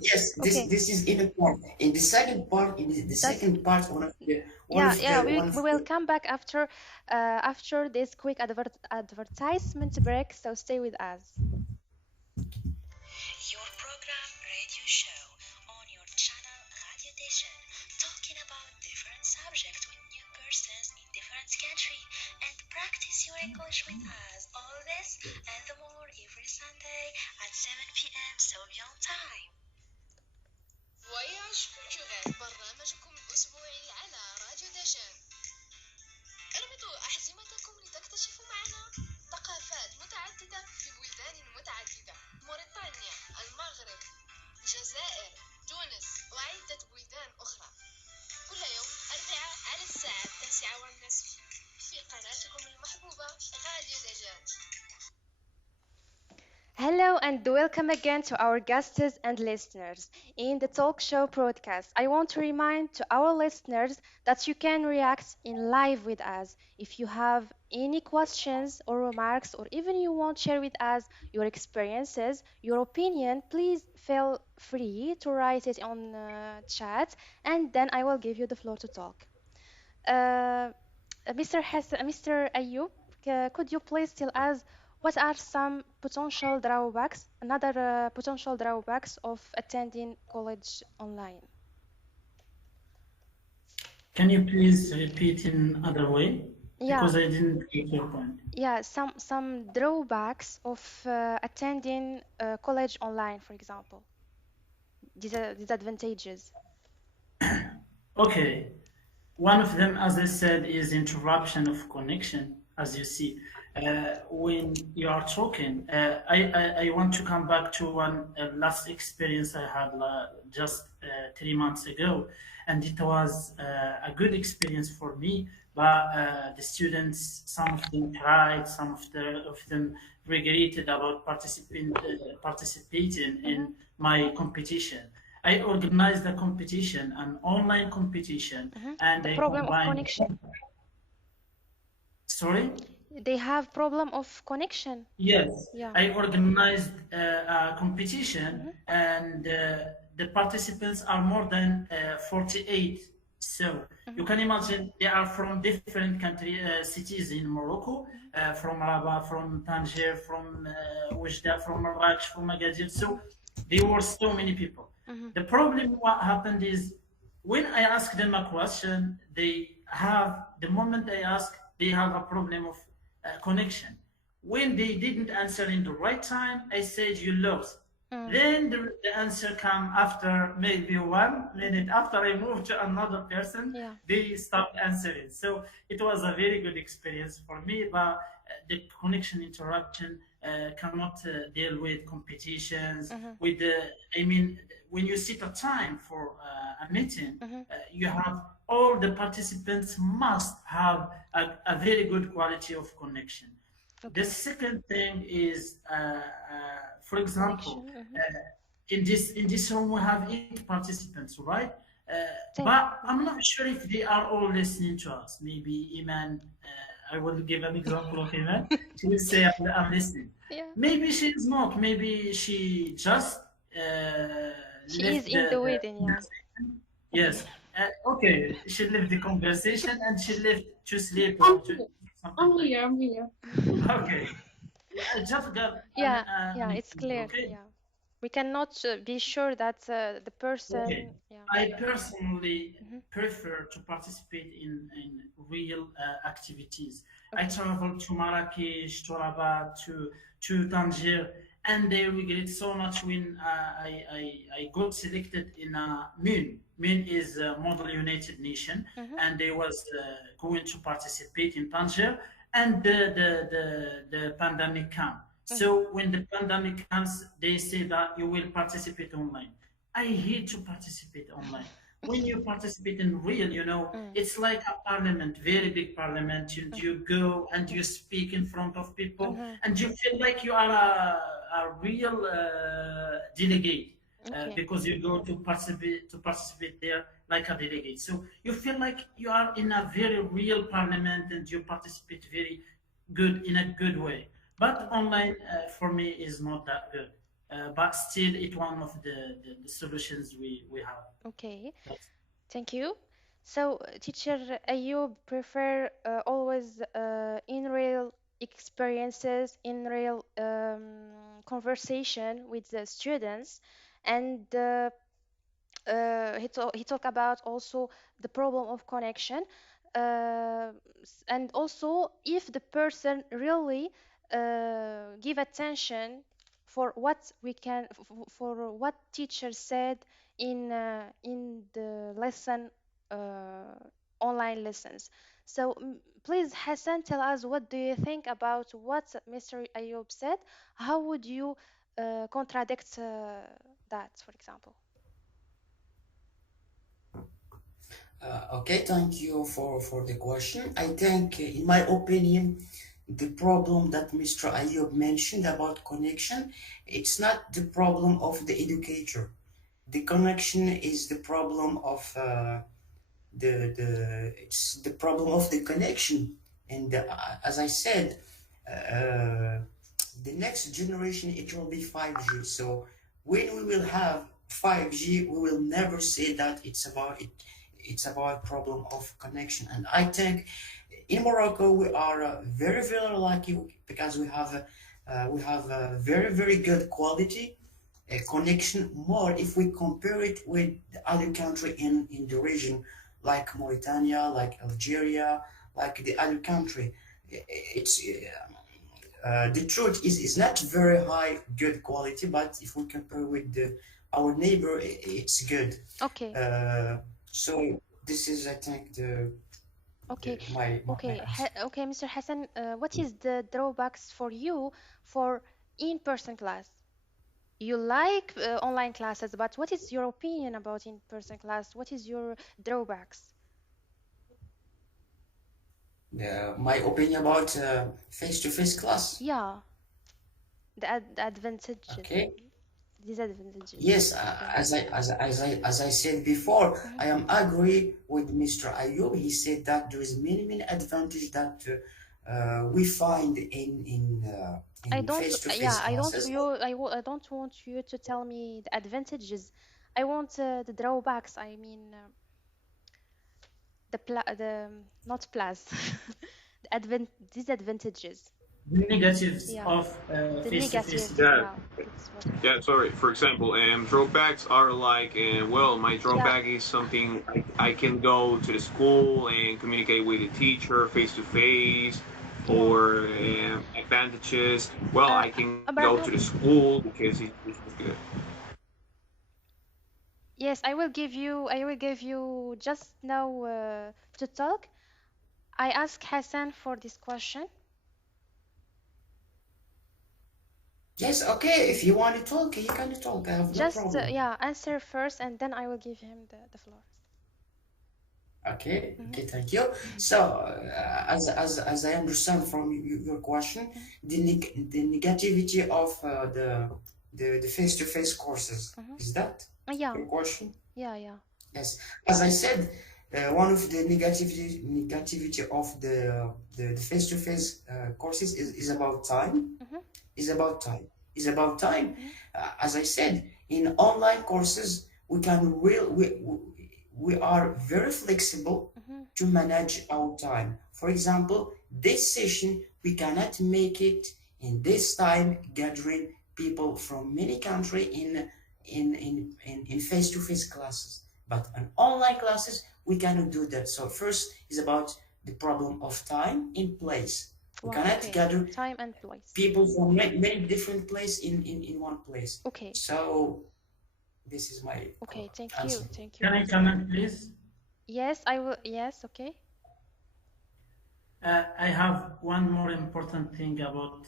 Yes, this Okay. this is in a part. In the second part, That's one of the yeah. We one of we will the come back after this quick advertisement break. So stay with us. Your program radio show on your channel Radio Station, talking about different subjects with new persons in different country and practice your English with us. All this and the more every Sunday at 7 p.m. Serbian time. Voyage culturel برنامجكم الأسبوعي على راديو دجان. اربطوا أحزمتكم لتكتشفوا معنا ثقافات متعددة في بلدان متعددة: موريتانيا، المغرب، الجزائر، تونس وعدة بلدان أخرى. كل يوم أربعاء على الساعة 9:30 في قناتكم المحبوبة راديو دجان. Hello and welcome again to our guests and listeners in the talk show broadcast. I want to remind to our listeners that you can react in live with us. If you have any questions or remarks, or even you want to share with us your experiences, your opinion, please feel free to write it on chat, and then I will give you the floor to talk. Uh, Mr. Ayub, could you please tell us what are some potential drawbacks, another potential drawbacks of attending college online? Can you please repeat in other way? Yeah, Because I didn't get your point. yeah, some drawbacks of attending college online, for example, disadvantages. Okay. One of them, as I said, is interruption of connection, as you see. When you are talking, I want to come back to one last experience I had just 3 months ago, and it was a good experience for me. But the students, some of them cried, some of them regretted about participating Mm-hmm. in my competition. I organized a competition, an online competition, Mm-hmm. and The I problem of combined. connection. Sorry? They have problem of connection. Yes, Yeah. I organized a competition, Mm-hmm. and the participants are more than 48. So you can imagine they are from different cities in Morocco, from Rabat, from Tangier, from Oujda, from Marrakech, from Agadir. So there were so many people. Mm-hmm. The problem what happened is when I ask them a question, the moment I ask, they have a problem of connection. When they didn't answer in the right time, I said you lost. Then the answer come after maybe 1 minute after I moved to another person, Yeah. they stopped answering. So it was a very good experience for me, but the connection interruption cannot deal with competitions, Mm-hmm. with the, I mean, when you set a time for a meeting, Mm-hmm. you have all the participants must have a very good quality of connection. The Okay. second thing is, for example, Connection. Mm-hmm. in this room we have 8 participants, right? Same. But I'm not sure if they are all listening to us. Maybe Iman, I will give an example of Iman. She will say, I'm listening. Yeah. Maybe she is not. Maybe she just She left is in the wedding, yeah. conversation. Yes. Okay, she left the conversation and she left to sleep or to something I'm like here, I'm here. Okay. I just got Yeah, an yeah, it's example, clear. okay? Yeah. We cannot be sure that the Okay. person, yeah. I personally Mm-hmm. prefer to participate in real activities. I Okay. traveled to Marrakesh, to Rabat, to Tangier, and I regret so much when I got selected in a MUN. MUN is a Model United Nation, Mm-hmm. and I was going to participate in Tangier, and the pandemic came. So when the pandemic comes, they say that you will participate online. I hate to participate online. When you participate in real, it's like a parliament, very big parliament. You go and you speak in front of people, Mm-hmm. and you feel like you are a real delegate Okay. because you go to participate there like a delegate. So you feel like you are in a very real parliament and you participate very good in a good way. But online for me is not that good. But still, it's one of the solutions we have. Okay. That's- Thank you. So, teacher Ayub prefer always in real experiences, in real conversation with the students, and he talk about also the problem of connection, and also if the person really give attention for what we can for what teacher said in the lesson, uh, online lessons. So please, Hassan, tell us what do you think about what Mr. Ayub said. How would you contradict that, for example? Okay, thank you for the question. I think, in my opinion, the problem that Mr. Ayub mentioned about connection, it's not the problem of the educator. The connection is the problem of the it's the problem of the connection. And as I said, uh, the next generation it will be 5G. So when we will have 5G, we will never say that it's about problem of connection. And I think in Morocco we are very lucky because we have a very good quality connection, more if we compare it with the other country in the region, like Mauritania, like Algeria, like the other country. It's the truth is not very high good quality, but if we compare with our neighbor, it's good. Okay. So this is, I think, Okay. my Okay. answer. Okay, Mr. Hassan, what is the drawbacks for you for in-person class? You like online classes, but what is your opinion about in-person class? What is your drawbacks? My opinion about face-to-face class. Yeah, the advantages Okay. and disadvantages. Yes, Okay. as I said before, Mhm. I am agree with Mr. Ayub. He said that there is many advantages that we find I in don't, face-to-face yeah, classes. I don't want you to tell me the advantages. I want the drawbacks. I mean, not plus, the disadvantages. The negatives Yeah, of the face-to-face. negatives. Yeah, Yeah, that's what I yeah. want. Sorry. For example, drawbacks are like, well, my Yeah, drawback is something I can go to the school and communicate with the teacher face to face, yeah. or advantages. Well, I can go to the Bardo, school because it's good. yes, I will give you just now to talk. I asked Hassan for this question. Yes, okay. If you want to talk, you can talk. I have no Just problem. yeah, answer first, and then I will give him the floor. Okay, Mhm, okay, thank you. So, as I understand from your question, mhm, the negativity of the face-to-face courses, mhm. is that Yeah, your question? yeah. Yes. As I said, one of the negativity of the face-to-face courses is about time. Mhm, Is about time. Is about time. mhm, As I said, in online courses, we are very flexible mhm, to manage our time. For example, this session we cannot make it in this time, gathering people from many countries in face-to-face classes. But in online classes, we cannot do that. So first is about the problem of time in place. We Wow. cannot Okay. gather Time and place. people from many different places in one place. Okay. So this is my Okay. answer. Thank you, Can I Hassan. comment, please? Yes, I will. Yes. Okay. I have one more important thing about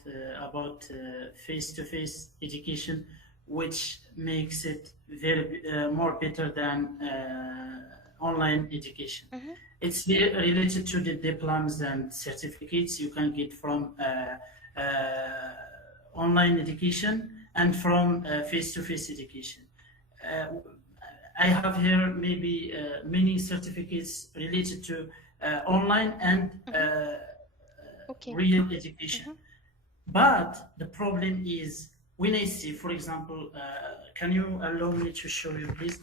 face-to-face education, which makes it very more better than online education. Mhm, It's related to the diplomas and certificates you can get from online education and from face-to-face education. Uh, I have here maybe many certificates related to online and mhm. Okay. real education. Mhm. But the problem is when I see, for example, can you allow me to show you, please?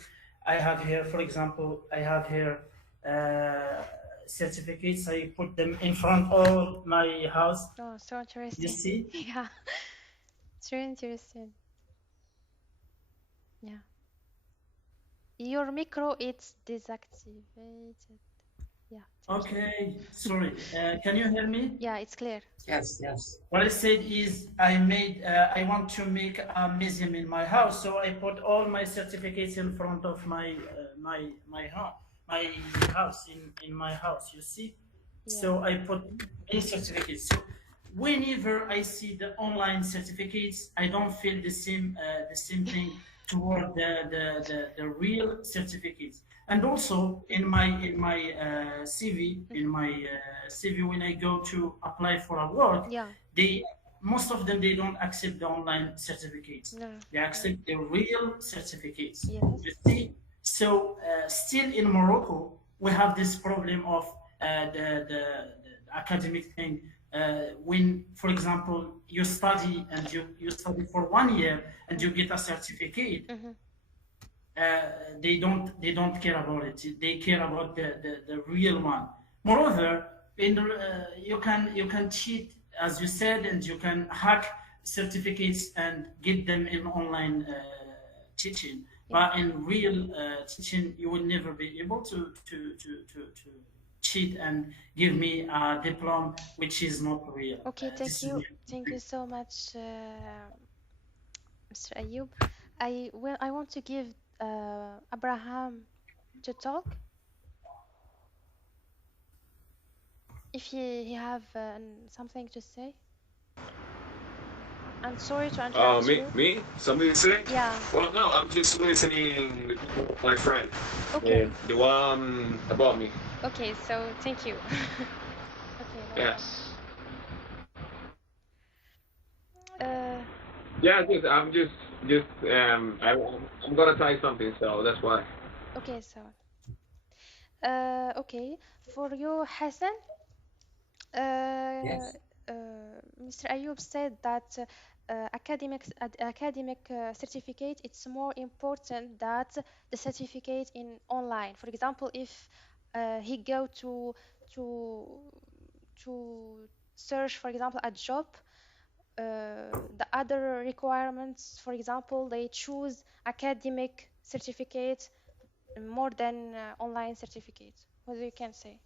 I have here, for example, I have here certificates. I put them in front of my house. Oh, so You interesting. see? Yeah, it's very interesting. Yeah. Your micro, it's deactivated. Yeah. Thank you. Okay, sorry. Can you hear me? Yeah, it's clear. Yes. What I said is I want to make a museum in my house, so I put all my certificates in front of my house in my house. You see, Yeah. so I put many certificates. So whenever I see the online certificates, I don't feel the same thing toward the real certificates. And also in my CV, CV, when I go to apply for a work, Yeah. they most of them they don't accept the online certificates. No. They accept the real certificates. Yes. You see, so still in Morocco we have this problem of the academic thing. When, for example, you study and you study for 1 year and you get a certificate, Mhm. they don't care about it. They care about the real one. Moreover, you can cheat, as you said, and you can hack certificates and get them in online teaching. But in real teaching, you will never be able to cheat and give me a diploma which is not real. Okay, This thank is you. my Thank you so much, Mr. Ayub. I want to give Abraham to talk if he have something to say. I'm sorry to interrupt Me, you. me? Something to say? Yeah. Well, no, I'm just listening to my friend. Okay. The one above me. Okay. So thank you. Okay. No Yes. problem. Yeah, I'm I'm gonna try something, so that's why. Okay. So okay, for you, Hassan. Yes. Mr. Ayub said that academic certificate it's more important that the certificate in online. For example, if he go to to search, for example, a job, the other requirements, for example, they choose academic certificate more than online certificate. What do you can say?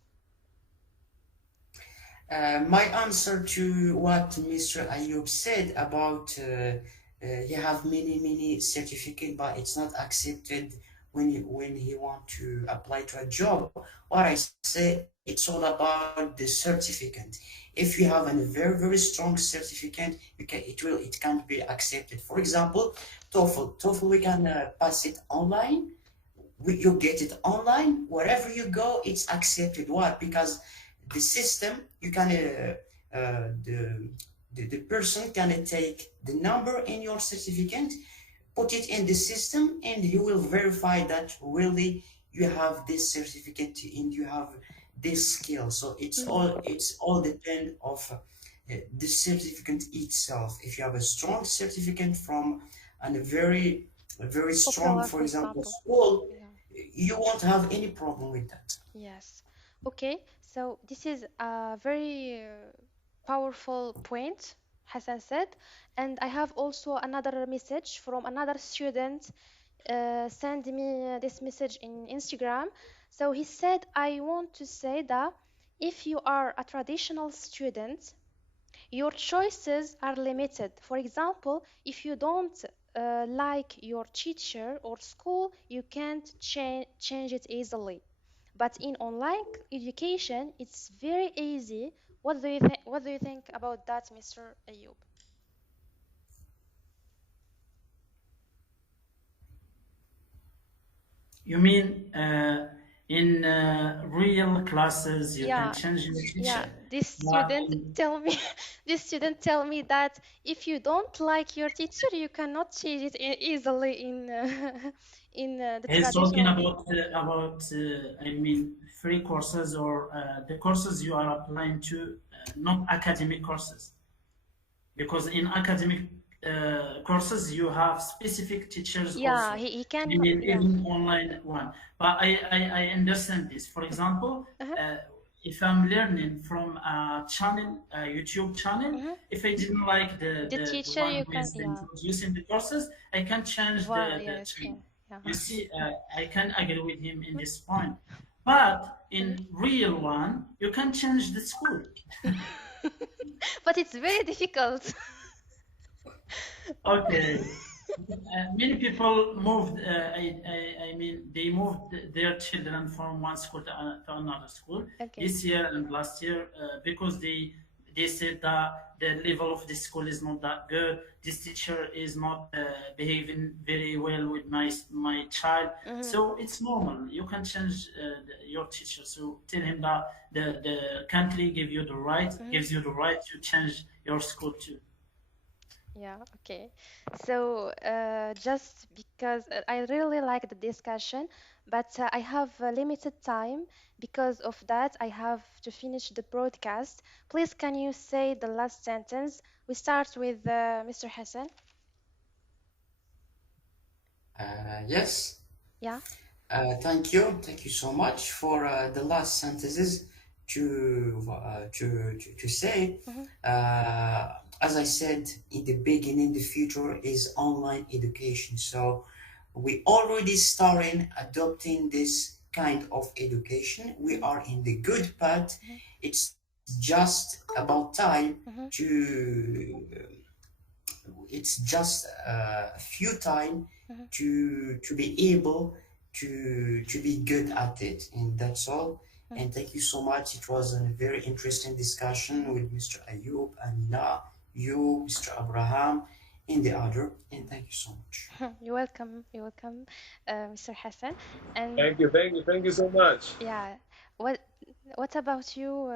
My answer to what Mr. Ayub said about he have many certificate, but it's not accepted when he want to apply to a job. What I say, it's all about the certificate. If you have a very strong certificate, it can't be accepted. For example, TOEFL we can pass it online. You get it online wherever you go. It's accepted. Why? Because the system you can the person can take the number in your certificate, put it in the system, and you will verify that really you have this certificate and you have this skill. So it's all depend of the certificate itself. If you have a strong certificate from a very strong, Popular, for for example, example. school, Yeah. you won't have any problem with that. Yes. Okay. So this is a very powerful point, Hassan said, and I have also another message from another student. Send me this message in Instagram. So he said, I want to say that if you are a traditional student, your choices are limited. For example, if you don't like your teacher or school, you can't change it easily. But in online education, it's very easy. What do you think about that, Mr. Ayub? You mean in real classes you can Yeah, change your yeah. teacher, This but student tell me, this student tell me that if you don't like your teacher, you cannot change it easily in in the he's talking traditional. about I mean free courses or the courses you are applying to, not academic courses. Because in academic courses you have specific teachers Yeah, also. he I can. mean Yeah. even online one. But I understand this. For example, Uh-huh. if I'm learning from a channel, a YouTube channel, Uh-huh. if I didn't like The the teacher, one you who can. is Yeah. introducing the courses, I can change Well, the yes. channel. Yeah. You see, I can agree with him in this point. But Mhm. in real one, you can change the school. But it's very difficult. Okay. Many people moved. I mean, they moved their children from one school to another school Okay. this year and last year because this is the level of the school is not that good. This teacher is not behaving very well with my child. So it's normal. You can change your teacher. So tell him that the country gives you the right to change your school too. Yeah, okay. So, just because I really like the discussion, but I have a limited time. Because of that, I have to finish the broadcast. Please, can you say the last sentence? We start with Mr. Hassan. Yes. Yeah. Thank you. Thank you so much for the last sentences to say. As I said in the beginning, the future is online education. So we already starting adopting this kind of education. We are in the good path. It's just about time to. It's just a few time to be able to be good at it, and that's all. And thank you so much. It was a very interesting discussion with Mr. Ayub, Amina, you, Mr. Abraham, and the other. And thank you so much. You're welcome. You're welcome, Mr. Hassan. And Thank you so much. yeah, what about you,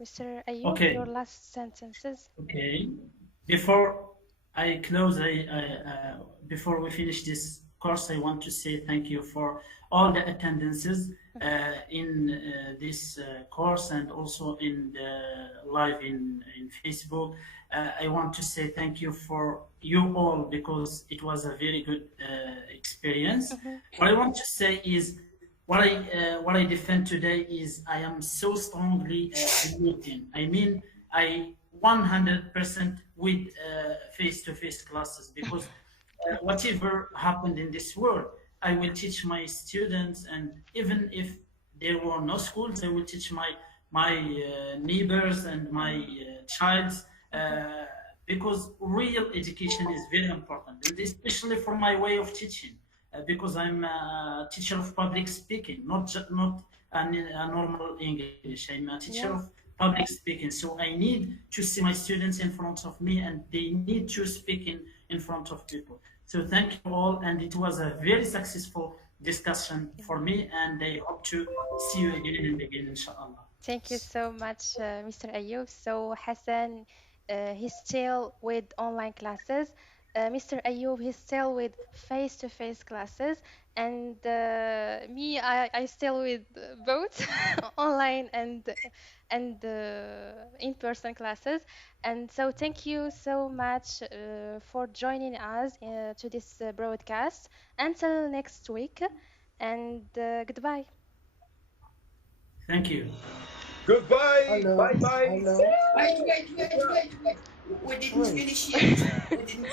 Mr. Ayub? Okay. Your last sentences? Okay. Before I close, before we finish this course, I want to say thank you for all the attendances in this course and also in the live in Facebook. I want to say thank you for you all because it was a very good experience. What I want to say is what I defend today is I am so strongly believing. I mean, I 100% with face-to-face classes because whatever happened in this world, I will teach my students, and even if there were no schools, I will teach my neighbors and my childs because real education is very important, and especially for my way of teaching because I'm a teacher of public speaking, not a normal English. I'm a teacher of public speaking, so I need to see my students in front of me, and they need to speak in front of people. So thank you all, and it was a very successful discussion for me, and I hope to see you again and again, inshallah. Thank you so much, Mr. Ayub. So Hassan, he's still with online classes. Mr. Ayub, he's still with face-to-face classes, and me, I still with both online and in-person classes. And so thank you so much for joining us to this broadcast. Until next week, and goodbye. Thank you. Goodbye. Hello. Bye bye. Hello. Wait. We didn't finish yet. We didn't